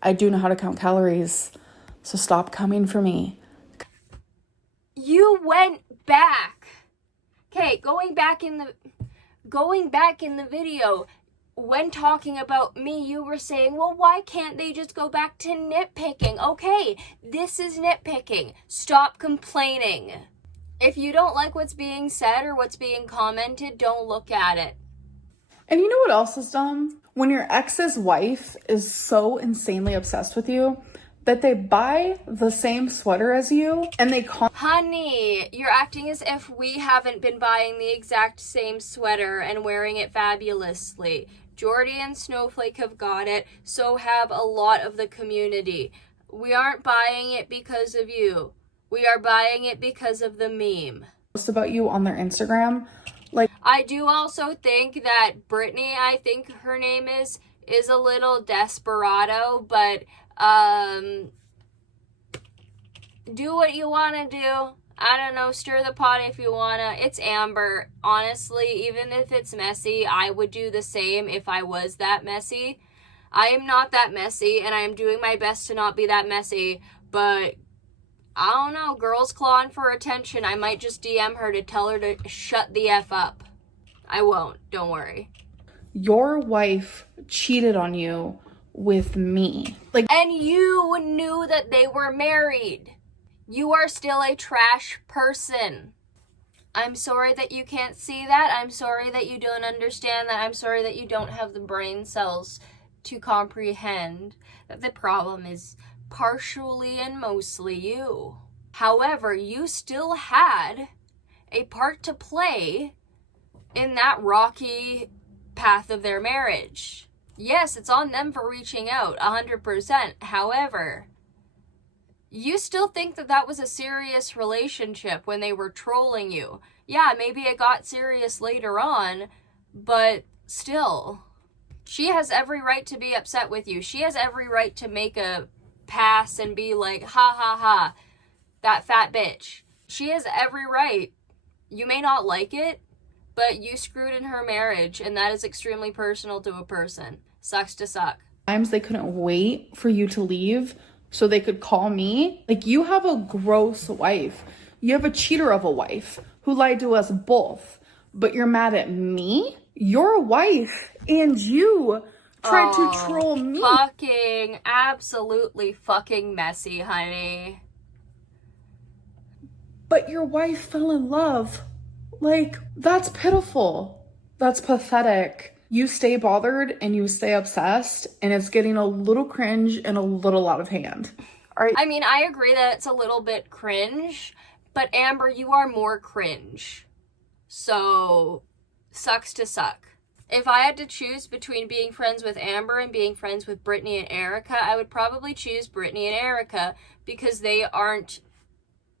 I do know how to count calories. So stop coming for me. You went back. Okay, going back in the video, when talking about me, you were saying, well, why can't they just go back to nitpicking? Okay, this is nitpicking. Stop complaining. If you don't like what's being said or what's being commented, don't look at it. And you know what else is dumb? When your ex's wife is so insanely obsessed with you that they buy the same sweater as you and they call. Honey, you're acting as if we haven't been buying the exact same sweater and wearing it fabulously. Jordy and Snowflake have got it, so have a lot of the community. We aren't buying it because of you. We are buying it because of the meme. Post about you on their Instagram. Like, I do also think that Brittany, I think her name is a little desperado, but do what you want to do. I don't know, stir the pot if you want to. It's Amber. Honestly, even if it's messy, I would do the same if I was that messy. I am not that messy, and I am doing my best to not be that messy, but I don't know, girls clawing for attention. I might just DM her to tell her to shut the F up. I won't, don't worry. Your wife cheated on you with me. And you knew that they were married. You are still a trash person. I'm sorry that you can't see that. I'm sorry that you don't understand that. I'm sorry that you don't have the brain cells to comprehend that the problem is partially and mostly you. However, you still had a part to play in that rocky path of their marriage. Yes, it's on them for reaching out, 100%. However, you still think that that was a serious relationship when they were trolling you. Yeah, maybe it got serious later on, but still. She has every right to be upset with you. She has every right to make a pass and be like, ha ha ha, that fat bitch. She has every right. You may not like it, but you screwed in her marriage, and that is extremely personal to a person. Sucks to suck. Sometimes they couldn't wait for you to leave so they could call me. Like, you have a gross wife. You have a cheater of a wife who lied to us both, but you're mad at me? Your wife and you tried to troll me. Fucking, absolutely fucking messy, honey. But your wife fell in love. Like, that's pitiful. That's pathetic. You stay bothered and you stay obsessed, and it's getting a little cringe and a little out of hand. All right. I mean, I agree that it's a little bit cringe, but Amber, you are more cringe. So, sucks to suck. If I had to choose between being friends with Amber and being friends with Brittany and Erica, I would probably choose Brittany and Erica because they aren't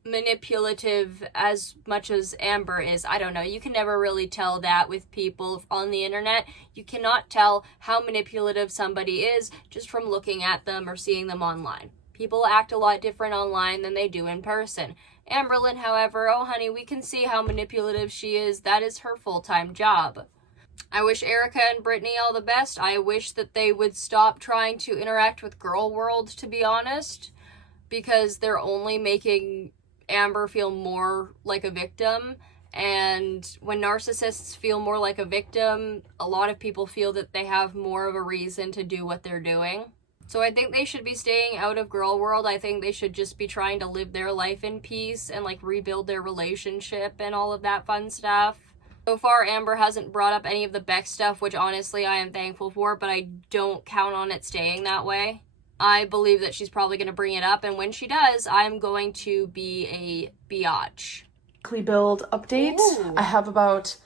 manipulative as much as Amber is. I don't know. You can never really tell that with people on the internet. You cannot tell how manipulative somebody is just from looking at them or seeing them online. People act a lot different online than they do in person. Amberlyn, however, oh honey, we can see how manipulative she is. That is her full-time job. I wish Erica and Brittany all the best. I wish that they would stop trying to interact with Girl World, to be honest, because they're only making Amber feel more like a victim. And when narcissists feel more like a victim, a lot of people feel that they have more of a reason to do what they're doing. So I think they should be staying out of Girl World. I think they should just be trying to live their life in peace and like rebuild their relationship and all of that fun stuff. So far, Amber hasn't brought up any of the Beck stuff, which honestly I am thankful for, but I don't count on it staying that way. I believe that she's probably going to bring it up, and when she does, I'm going to be a biatch. Weekly build update. Ooh. I have about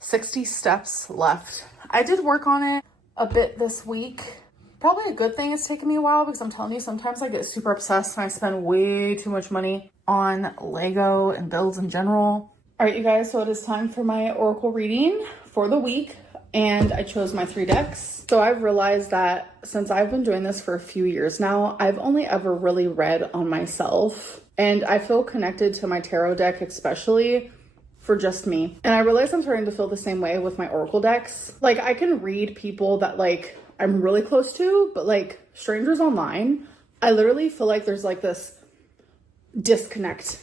60 steps left. I did work on it a bit this week. Probably a good thing it's taken me a while, because I'm telling you, sometimes I get super obsessed and I spend way too much money on Lego and builds in general. All right, you guys, so it is time for my Oracle reading for the week, and I chose my 3 decks. So I've realized that since I've been doing this for a few years now, I've only ever really read on myself, and I feel connected to my tarot deck, especially for just me. And I realize I'm starting to feel the same way with my Oracle decks. Like, I can read people that like I'm really close to, but like strangers online, I literally feel like there's like this disconnect.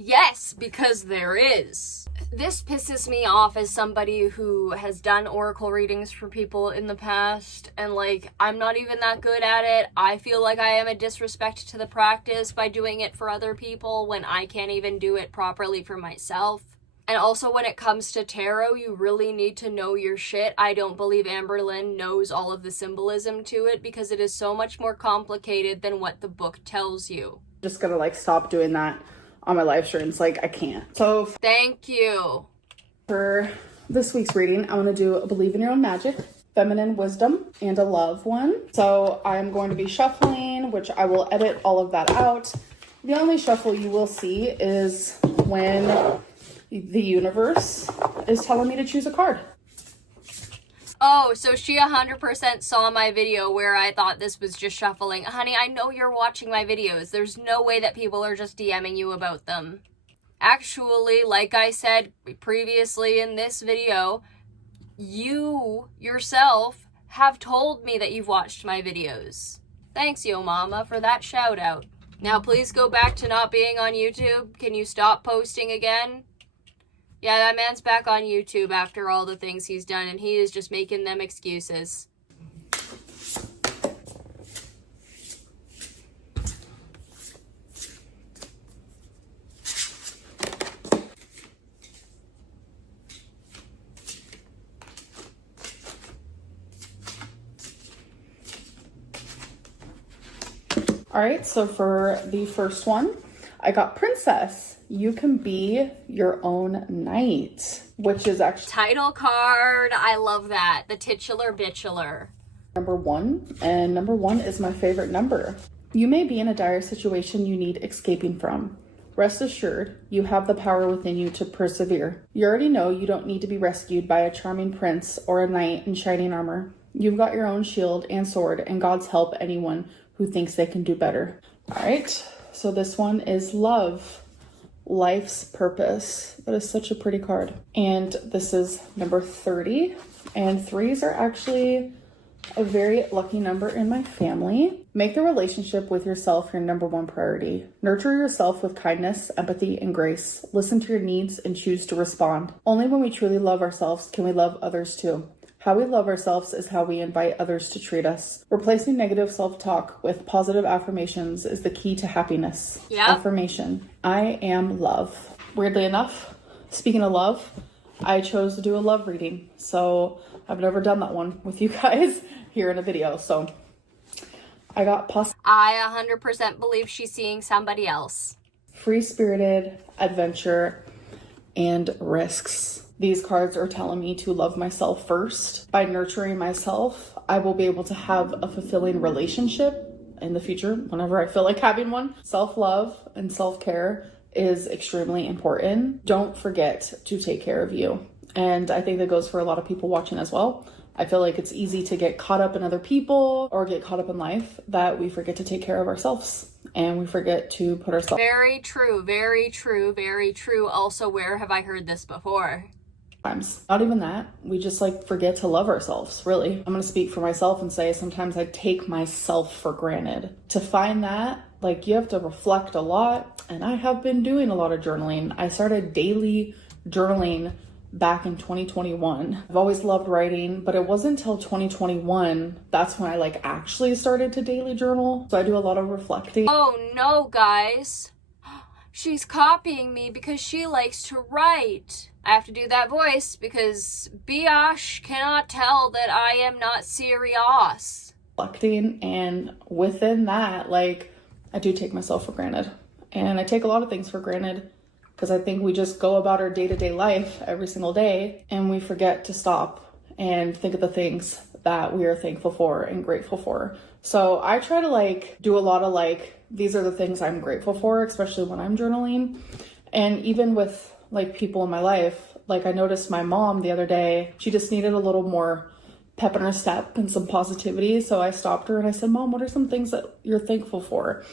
Yes, because there is. This pisses me off as somebody who has done oracle readings for people in the past, and like, I'm not even that good at it. I feel like I am a disrespect to the practice by doing it for other people when I can't even do it properly for myself. And also, when it comes to tarot, you really need to know your shit. I don't believe Amberlyn knows all of the symbolism to it, because it is so much more complicated than what the book tells you. Just gotta like stop doing that on my live streams. Like, I can't. So Thank you. for this week's reading, I want to do a Believe in Your Own Magic, Feminine Wisdom, and a Love one. So I'm going to be shuffling, which I will edit all of that out. The only shuffle you will see is when the universe is telling me to choose a card. Oh, so she 100% saw my video where I thought this was just shuffling. Honey, I know you're watching my videos. There's no way that people are just DMing you about them. Actually, like I said previously in this video, you yourself have told me that you've watched my videos. Thanks, Yo Mama, for that shout out. Now please go back to not being on YouTube. Can you stop posting again? Yeah, that man's back on YouTube after all the things he's done, and he is just making them excuses. All right, so for the first one, I got Princess. You can be your own knight, which is actually Title card, I love that. The titular bitchular. number 1, and number 1 is my favorite number. You may be in a dire situation you need escaping from. Rest assured, you have the power within you to persevere. You already know you don't need to be rescued by a charming prince or a knight in shining armor. You've got your own shield and sword, and God's help anyone who thinks they can do better. All right, so this one is Love. Life's Purpose. That is such a pretty card. And this is number 30. And 3s are actually a very lucky number in my family. Make the relationship with yourself your number 1 priority. Nurture yourself with kindness, empathy, and grace. Listen to your needs and choose to respond. Only when we truly love ourselves can we love others too. How we love ourselves is how we invite others to treat us. Replacing negative self-talk with positive affirmations is the key to happiness. Yep. Affirmation: I am love. Weirdly enough, speaking of love, I chose to do a love reading. So I've never done that one with you guys here in a video. So I got I 100% believe she's seeing somebody else. free-spirited, adventure, and risks. These cards are telling me to love myself first. By nurturing myself, I will be able to have a fulfilling relationship in the future whenever I feel like having one. Self-love and self-care is extremely important. Don't forget to take care of you. And I think that goes for a lot of people watching as well. I feel like it's easy to get caught up in other people or get caught up in life that we forget to take care of ourselves and we forget to put ourselves. Very true, very true, very true. Also, where have I heard this before? Times. Not even that. We just forget to love ourselves, really. I'm going to speak for myself and say sometimes I take myself for granted. To find that, you have to reflect a lot. And I have been doing a lot of journaling. I started daily journaling back in 2021. I've always loved writing, but it wasn't until 2021 that's when I actually started to daily journal. So I do a lot of reflecting. Oh no, guys. She's copying me because she likes to write. I have to do that voice because Biash cannot tell that I am not serious. Reflecting, and within that, I do take myself for granted. And I take a lot of things for granted because I think we just go about our day-to-day life every single day and we forget to stop and think of the things that we are thankful for and grateful for. So I try to do a lot of these are the things I'm grateful for, especially when I'm journaling. And even with people in my life, I noticed my mom the other day, she just needed a little more pep in her step and some positivity. So I stopped her and I said, Mom, what are some things that you're thankful for?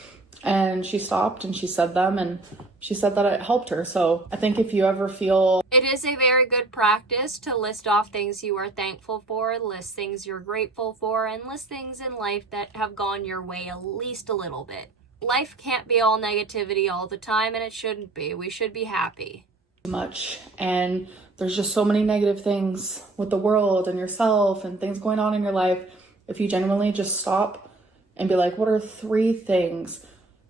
And she stopped and she said them, and she said that it helped her. So I think if you ever feel... It is a very good practice to list off things you are thankful for, list things you're grateful for, and list things in life that have gone your way at least a little bit. Life can't be all negativity all the time, and it shouldn't be. We should be happy. Much, and there's just so many negative things with the world and yourself and things going on in your life. If you genuinely just stop and be what are 3 things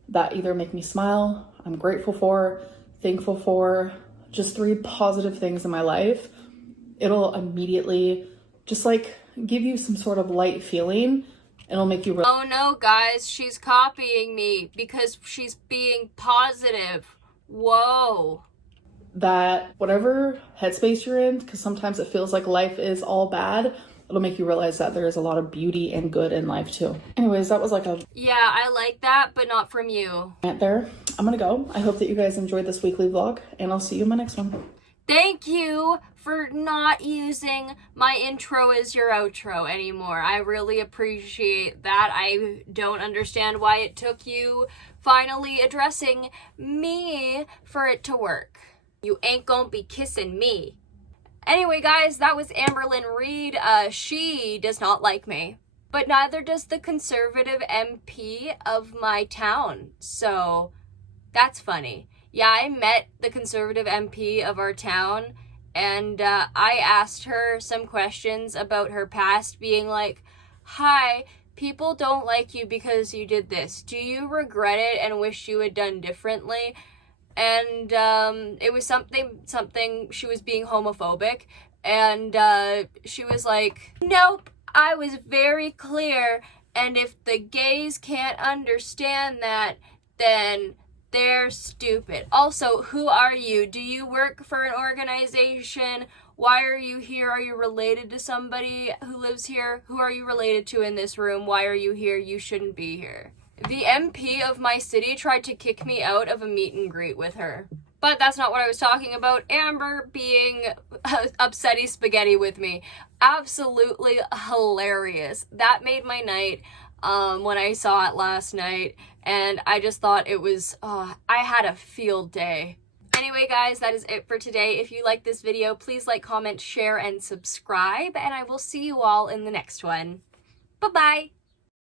that either make me smile, I'm grateful for, thankful for, just 3 positive things in my life, it'll immediately just give you some sort of light feeling. It'll make you oh no, guys, she's copying me because she's being positive. Whoa. That whatever headspace you're in, because sometimes it feels like life is all bad, it'll make you realize that there is a lot of beauty and good in life too. Anyways, that was Yeah, I like that, but not from you. There. I'm gonna go. I hope that you guys enjoyed this weekly vlog, and I'll see you in my next one. Thank you for not using my intro as your outro anymore. I really appreciate that. I don't understand why it took you finally addressing me for it to work. You ain't gonna be kissing me. Anyway, guys, that was Amberlynn Reed. She does not like me. But neither does the Conservative MP of my town. So that's funny. Yeah, I met the Conservative MP of our town, and I asked her some questions about her past, being like, hi, people don't like you because you did this. Do you regret it and wish you had done differently? And it was something, she was being homophobic, and she was like, nope, I was very clear, and if the gays can't understand that, then they're stupid. Also, who are you? Do you work for an organization? Why are you here? Are you related to somebody who lives here? Who are you related to in this room? Why are you here? You shouldn't be here. The MP of my city tried to kick me out of a meet and greet with her. But that's not what I was talking about. Amber being upsetty spaghetti with me. Absolutely hilarious. That made my night when I saw it last night. And I just thought it was, I had a field day. Anyway, guys, that is it for today. If you like this video, please like, comment, share, and subscribe. And I will see you all in the next one. Bye-bye.